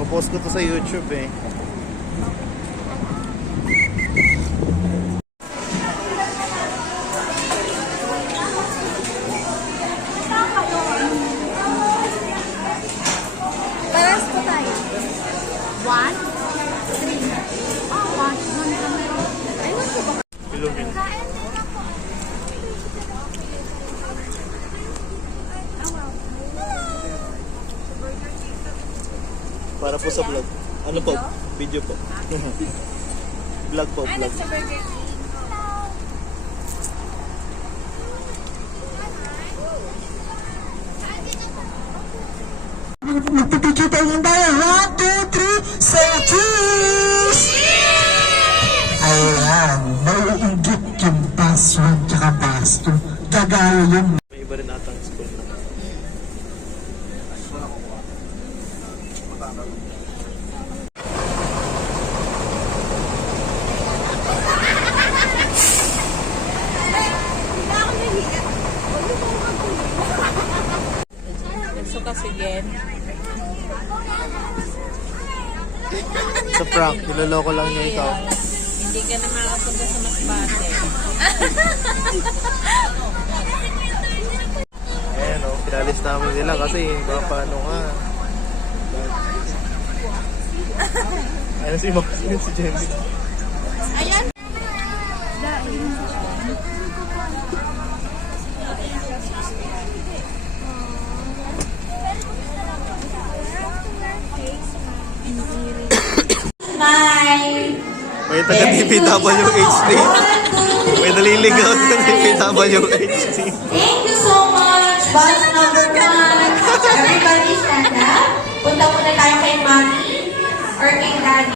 Popost ko to sa YouTube eh. Paras po tayo. 1, 3. Oh, 1 kami. Ay, wag ko ba? Ilugin. Kain din ako. Para po sa vlog. Ano po? Video po. Vlog po, vlog. Sa Burger King. Magpipikitayin tayo. 1, 2, 3, say cheese! Ayan, naiingit yung password tsaka basto. Kagaya yung May iba rin atang school na. So kasi again, Sa prank, niloloko lang niya ikaw. hindi ka na makapunta sa Masbate. Ayan o, pinalis namin nila kasi paano nga. Ayan si Max, yun si Jenny. Ayan. Bye! May taga-TPWH din. May naliligaw na TPWH din. Thank you so much, bus number 1. Everybody stand up. Punta muna tayo kay Mommy or kay Daddy.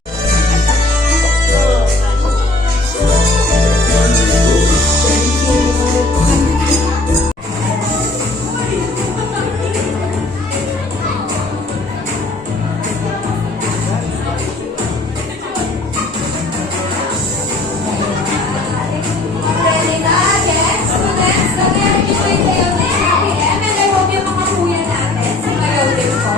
Ready na? Yes, students. Nag-enjoy kayo ng Happy M. And I hope yung mga kuya natin, sumayaw din po.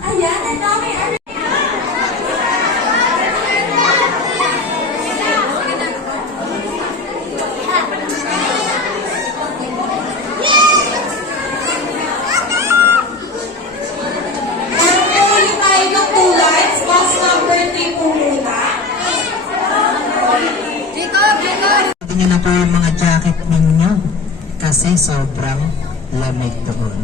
Ayan, ang dami. Uli tayo ng 2 lines. Box number 3 po muna. Ito nyo na po yung mga jacket ninyo kasi sobrang lamig doon.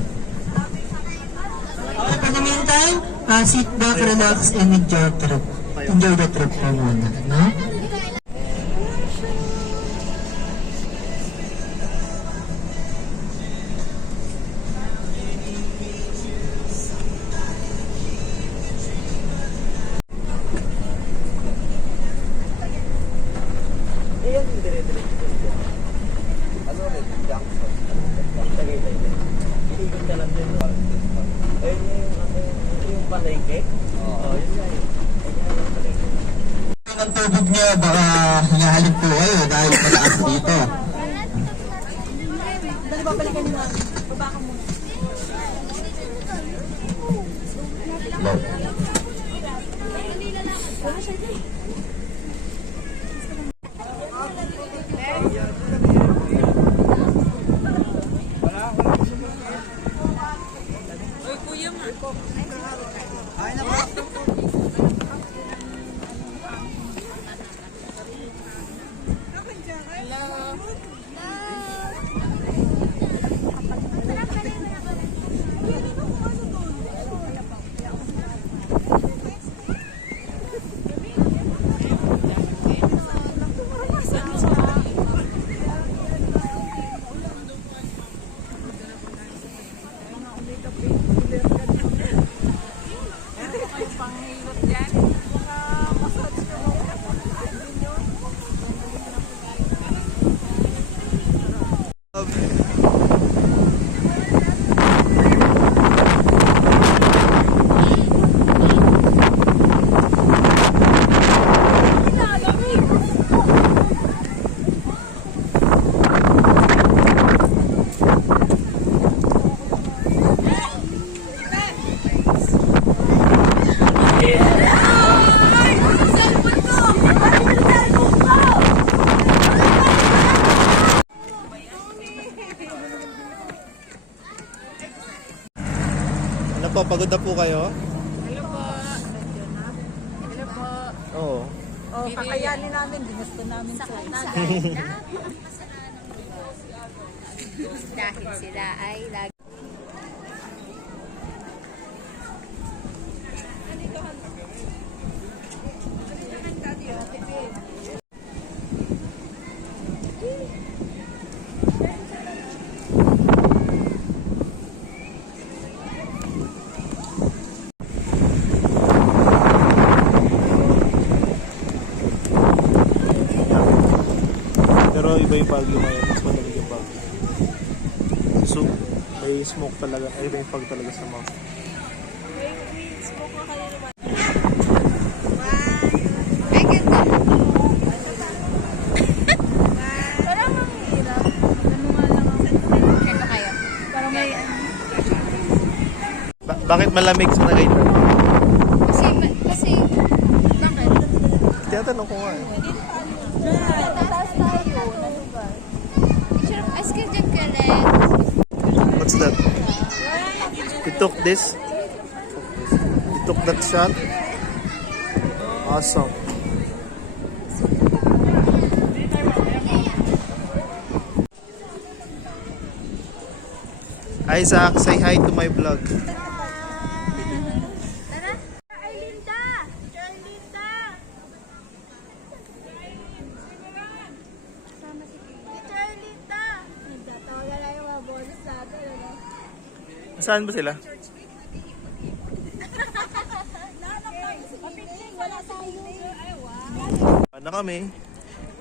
At in the meantime, sit back, relax, and enjoy the trip. Enjoy the trip po muna, no? Ang tubig niyo, baka hinahalip po kayo dahil mataas dito. Dali, babalikan nyo. Baba ka muna. Uy, kuya ma. Hello. Ano po, pagod na po kayo? Hello po. Hello po. Oo. Oh, kakayanin namin. Ginusto namin sa Dahil sila ay lagi. Pero iba yung Baguio ngayon. Mas malamig yung Baguio. So, may smoke talaga. Ay, may fog talaga sa mouth. Ay, ganda. Parang ang hirap. Ano nga lang ang... Ito kayo. Parang may... Bakit malamig sa Tagaytay? Kasi... Bakit? Tinatanong ko nga eh. Taas tayo na lugar. Ask ka dyan, Karen. What's that? You took this? You took that shot? Awesome. Isaac, say hi to my vlog. Tara! Arlinda! Arlinda! Sama si Teacher Arlinda! Nagtatawagan na yung mga bonus natin, ano? Saan ba sila? Wala tayo. Na kami.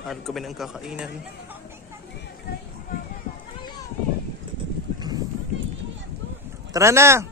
Hanap kami ng kakainan. Tara na!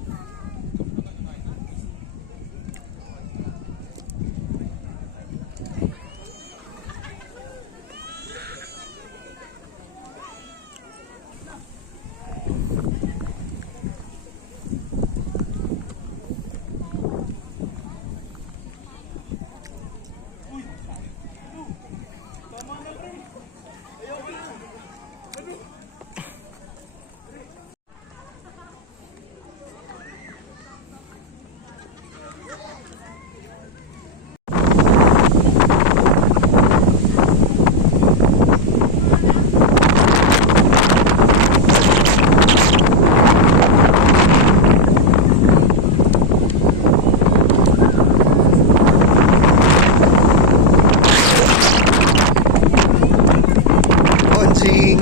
Bonjing!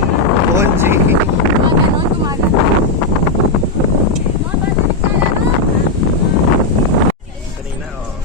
Bonjing! Kanina, oh.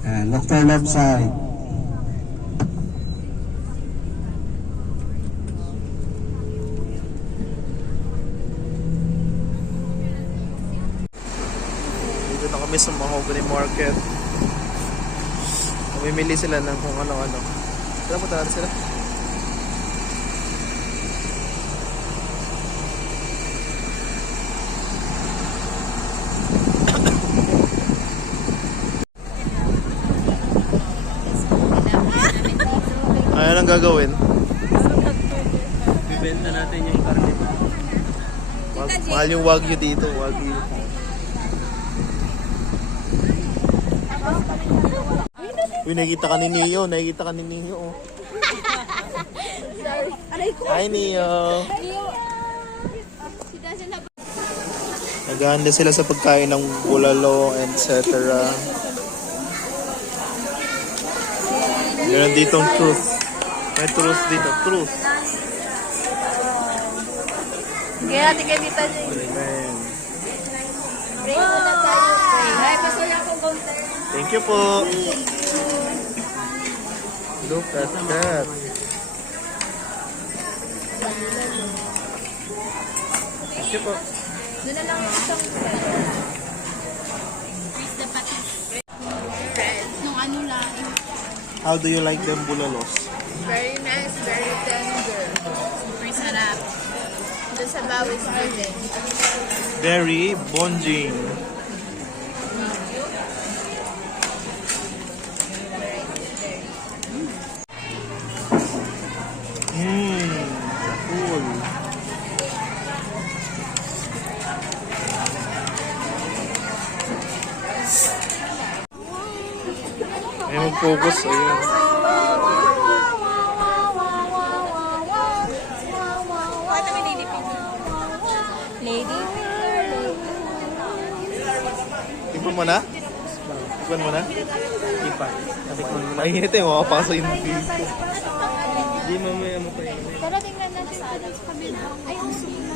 And look to the left side. Dito na kami sa Mahogany Market. Mamimili sila ng kung ano-ano. Tara, punta natin sila. Ano ang gagawin? Bibenta natin yung karne. Mahal yung wagyu dito, wagyu. Uy, nakikita ka ni Neo, nakikita ka ni Neo. Oh. Hi, Neo. Naghahanda sila sa pagkain ng bulalo, etc. Meron ditong truth. May truth dito, truth. Kaya natin kayo dito niya. Amen. Pray muna tayo. Pray. Ay, pasuya ko counter. Thank you po. Look at that. Sige po. Doon na lang isang Freeze the patis. Nung ano lang. How do you like them bulalos? Very nice, very tender. Super sarap. Doon sa bawis din. Very bonjing. Cool. Ay, mag-focus. Ayun. Lady. Ipon mo na? Ipon mo na? Ipan. Mainit eh, makapasa yung dito. Hindi mamaya mo pa yun. Pero tingnan natin sa kabila. Ay, ang sino.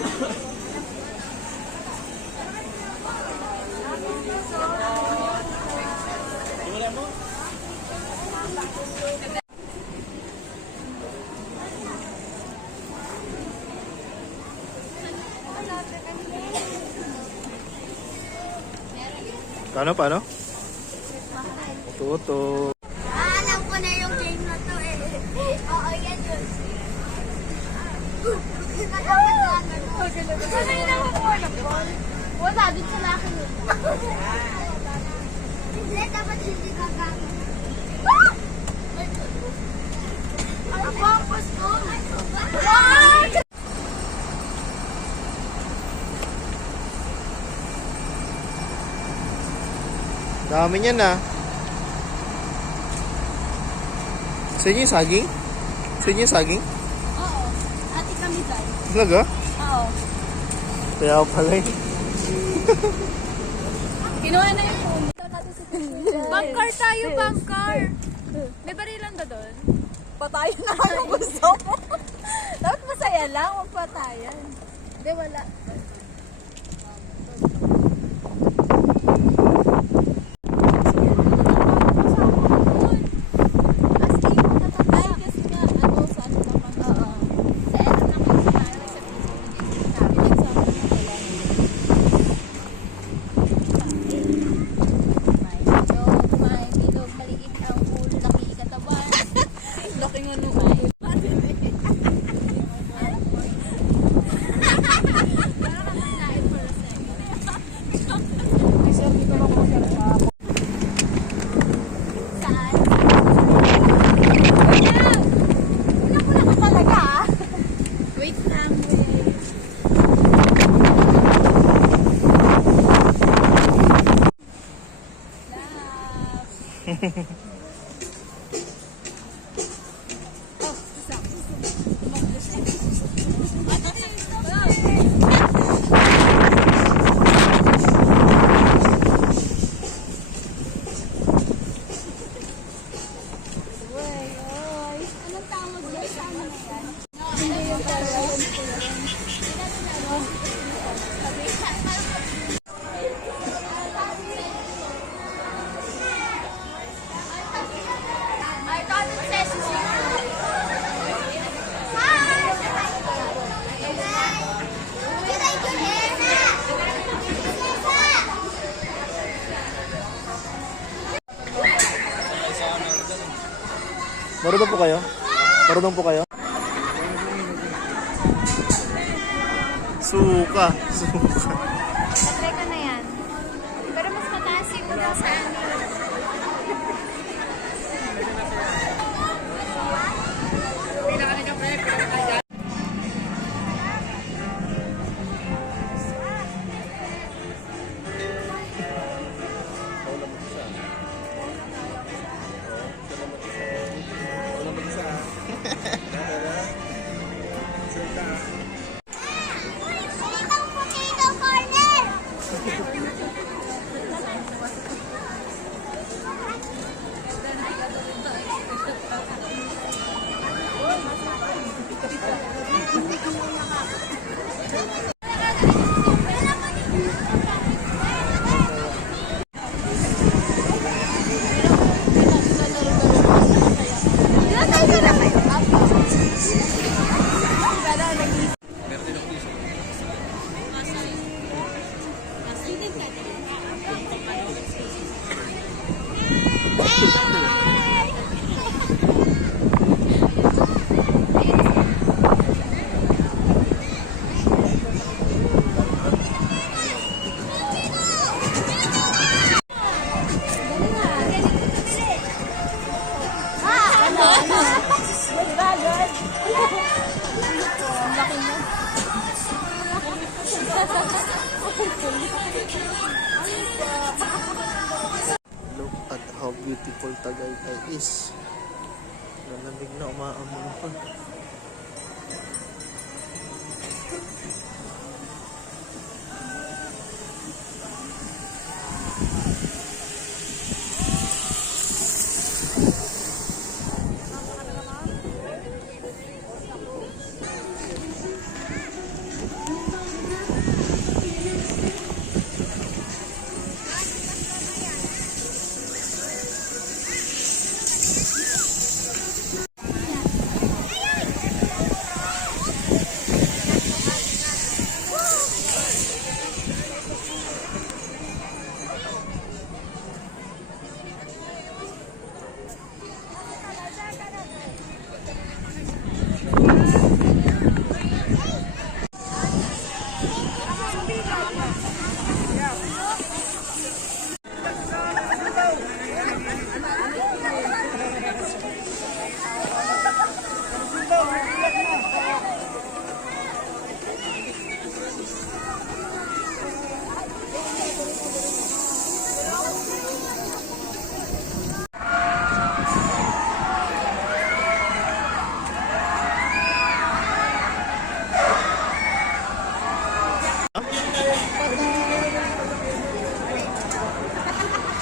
Paano? Toto. Alam ko na yung game na to eh. Oo, yan yun. Sanay na ako wala, dun sa laki yun. Hindi, dapat hindi gagamit. Ako ang gusto. Dami niyan na. Sa inyo yung saging? Sa inyo yung saging? Oo, ate kami dahil. Talaga? Oo. Kaya pala eh. Kinuha na yung phone. Bangkar tayo, bangkar. May barilan ba doon? Patayan na ang gusto mo. Dapat masaya lang, huwag patayan. Hindi, wala. Wait lang, wait. Anong tawag yan? Sama na yan? Hindi yung talon. Ay, ito anong sesame? Hi! You like your hair na? Marunong po kayo? Marunong po kayo? Suka. Natry ko na yan. Pero mas mataas yung mula sa amin. Potato corner! Look at how beautiful Tagaytay is. Lalamig na, umaamon pa.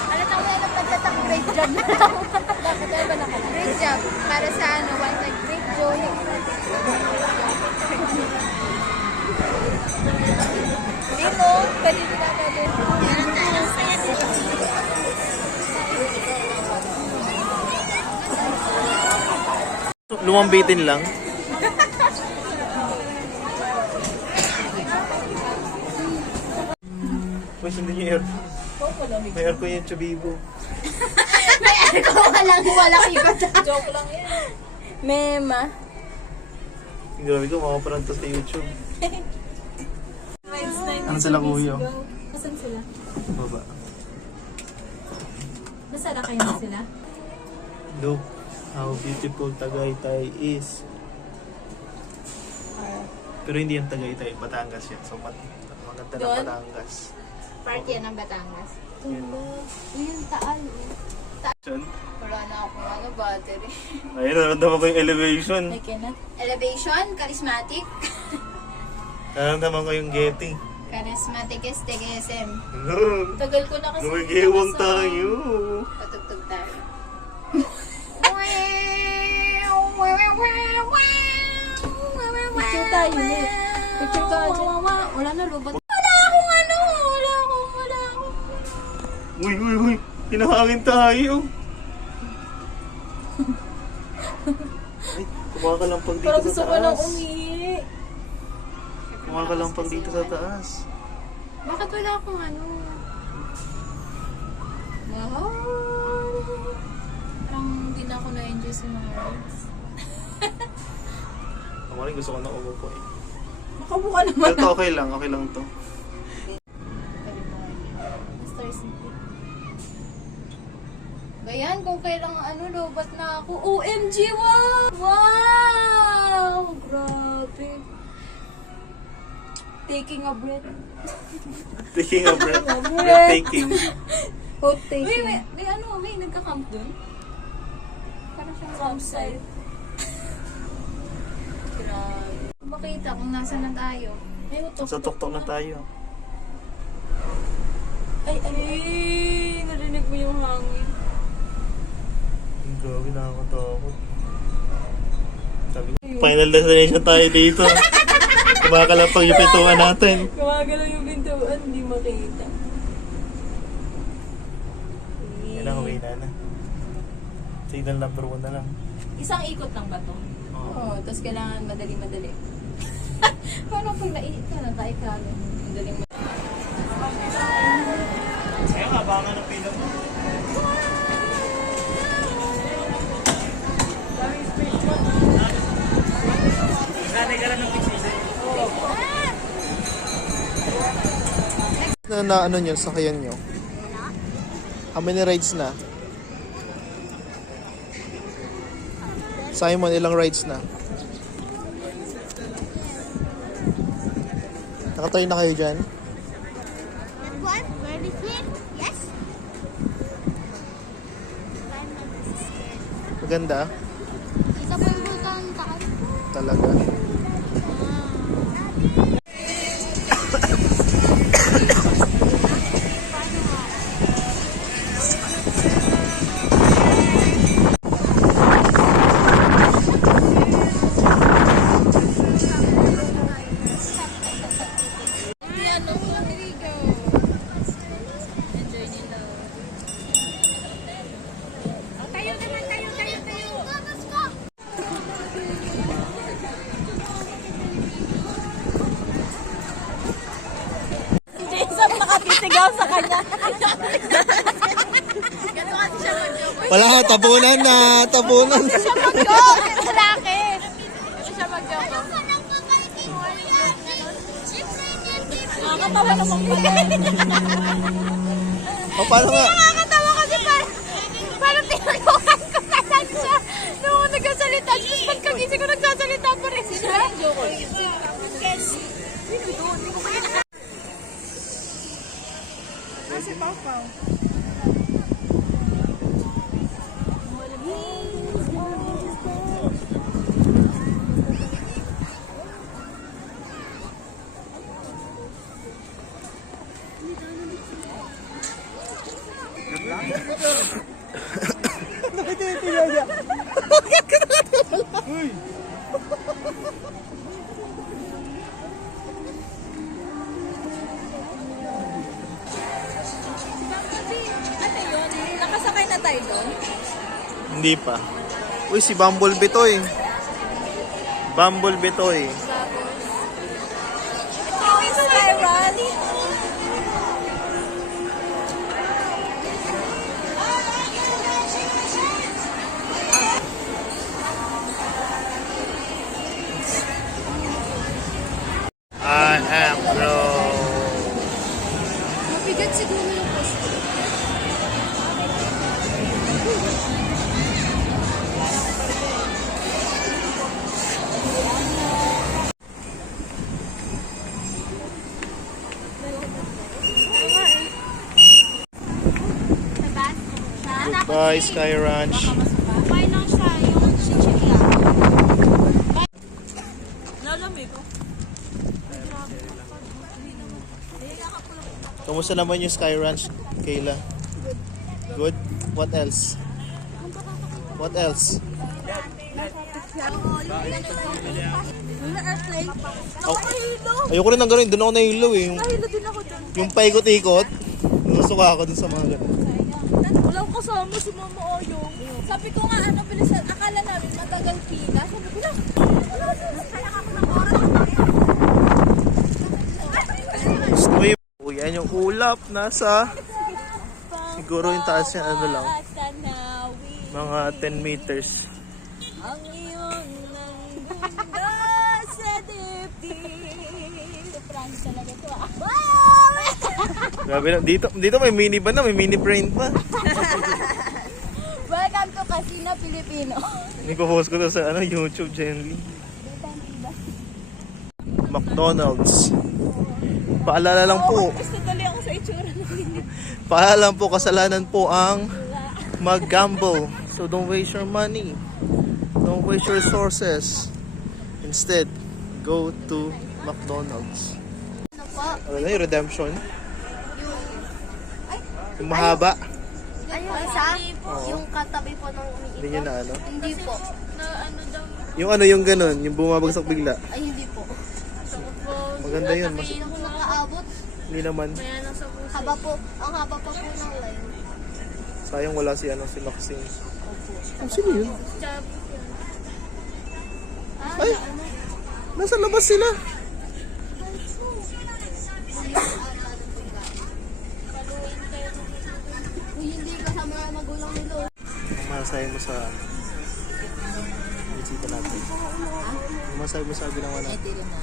Ano tawag na lang nagtatang great job na lang. Dapat tayo ba naman? Great job. Para sa ano, one time great job. Hindi mo, kanina na natin. Lumambitin lang. Pwes, hindi niyo air. May air ko yung Chubibo. May aircon ka lang, wala ikot. Joke lang yan. Mema. Grabe ko, makaparanta sa YouTube. Ano sila kuya? Nasaan sila? Baba. Nasaan kayo na sila? Look how beautiful Tagaytay is. Pero hindi yan Tagaytay, Batangas yan. So, maganda ng Doon? Batangas. Party yan ng Batangas. Yan. Yung Taal. Yun. Wala na akong ano, battery. Ayun, naramdaman ko yung elevation. I cannot. Elevation, charismatic. Naramdaman ko yung getty. Charismatic este SM. Tagal ko na kasi. Gumigewang tayo. Patugtog tayo. Picture tayo, Nick. Picture ka dyan. Wala na, lubot. Wala akong ano. Wala akong. Uy, uy, uy. Pinahangin tayo. Ay, kumakalampag dito Parang sa gusto ko lang taas. umihi. Kumakalampag dito sa taas. Bakit wala akong ano? Wow. Parang hindi na ako na-enjoy sa mga rides. Ako rin gusto ko na umupo eh. Makabuka naman. Pero to okay lang to. Star City. Gayan, kung kailang ano, lobat na ako. OMG, wow! Wow! Grabe. Taking a breath. Taking a breath. You're taking. Hot taking. May ano, may nagka-camp dun? Parang siyang campsite. Grabe. Makita kung nasa na tayo. Ay, Sa tuktok na tayo. Ay, narinig mo yung hangin. Ang grabe, nakakatakot. Sabi ko, final destination tayo dito. Kumakalampag yung pintuan natin. Gumagalaw yung pintuan, hindi makita. Yan na, huwi na. Signal number 1 na lang. Isang ikot lang ba to? Oo, tapos kailangan madali-madali. Paano pag naiit ka na tayo ka? Madaling Ayun nga, baka ng pila mo. Na ano nyo, sakayan nyo? How many rides na? Simon, ilang rides na? Nakatry na kayo dyan? That one? Very sweet? Yes? I'm not scared. Maganda? Isa po yung vulkan taas. Talaga. Enjoy nila. Si Jason nakatitigaw sa kanya. Wala, tabunan na. Tabunan. Siya mag-joke. Lalaki. Siya mag-joke. Nakakatawa naman pala. O, paano nga? Nakakatawa kasi parang tinulungan ko na lang siya. Nung ako nagsasalita, tapos pagkagising ko nagsasalita pa rin siya. Si Pau Pau. Ano yun? Nakasakay na tayo doon? Hindi pa. Uy, si Bumblebee to eh. Bumblebee to eh. Ito yung Sky Rally. I am bro. Mabigat siguro yung posto. Goodbye, Sky Ranch. Kumain lang siya yung chichirya. Nalamig ko. Kamusta naman yung Sky Ranch, Kayla? Good. What else? What else? Oh, ayoko rin ng ganun. Doon ako nahilo eh. Nahilo din ako doon. Yung paikot-ikot. Nusuka ako dun sa mga ganun. Walang kasama si Mama Oyong. Sabi ko nga, ano, bilisan. Akala namin matagal pila. Sabi ko lang, sayang ako ng oras. Gusto mo yung... Uy, yan yung ulap. Nasa... Siguro yung taas yan, ano lang. Mga 10 meters. Ang iyong nanggunda sa dibdib. Sa France talaga to ah. Grabe na. Dito may minivan na. May mini brain pa. Welcome to Casino Filipino. Niko-host ko to sa YouTube channel. McDonald's. Paalala lang po. Gusto tuloy ako sa itsura ng Paalala lang po, kasalanan po ang mag-gamble. So don't waste your money. Don't waste your resources. Instead, go to McDonald's. Ano na yung redemption? Yung mahaba. Ayun, isa? Yung katabi po ng Hindi niya na ano. Hindi po. Yung ano yung ganun, yung bumabagsak bigla. Ay, hindi po. Maganda yun. Hindi ako makaabot. Hindi naman. Haba po. Ang haba pa po ng line. Sayang wala si ano si Maxine. Oh, sino yun? Ay! Nasa labas sila. Uy, hindi kasama na magulang nila. Ang masasabi mo sa bisita natin. Ang masasabi mo sa ginawa natin. Hindi rin na.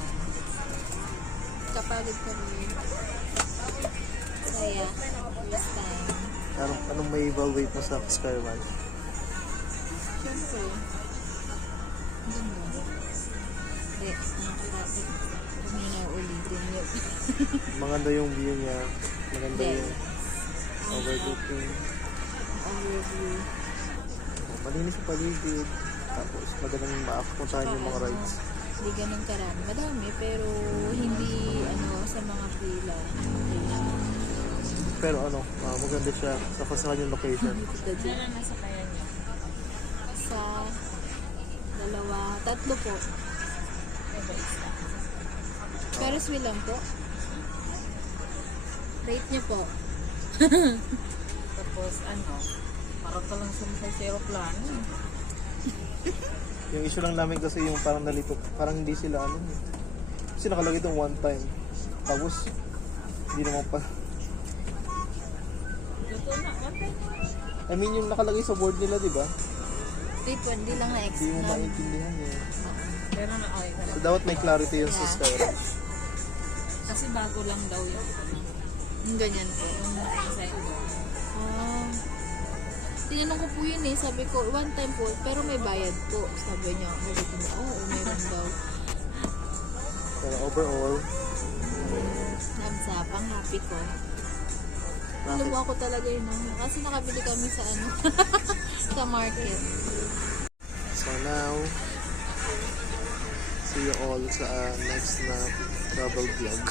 Kapagod kami. Kaya, this time. Anong may evaluate mo sa Sky Ranch? Siyempre. Hindi mo. Nakakapit. Hindi na ulitin yun. Maganda yung view niya. Maganda Then, yung overlooking. Overview. Malinis yung paligid. Tapos madalang makapuntahan yung mga rides. Hindi ganun karami. Madami, pero hindi sa mga pila. Pero maganda siya sa kasahan yung location. Sana nasa kaya niya. Sa dalawa, tatlo po. Ferris wheel lang po. Rate niyo po. Tapos parang ka lang sumisay sa aeroplano. Yung issue lang namin kasi yung parang nalito, parang hindi sila kasi nakalagay itong one time. Tapos, hindi naman pa. I mean, yung nakalagay sa board nila, di ba? Rate 1, hindi lang Hindi mo na-explain. maintindihan eh. Pero okay ka So, dapat may clarity yun sa Skyrim. Kasi bago lang daw yung Yung ganyan po. yung design ko. Tinanong ko po yun eh. Sabi ko, one time po, pero may bayad po. Sabi niya, sabi ko, oo, meron daw. Pero overall, Thumbs up, ang happy ko. bakit? Luwa ko talaga yun. Kasi nakabili kami sa sa market. So now, see you all sa next na travel vlog.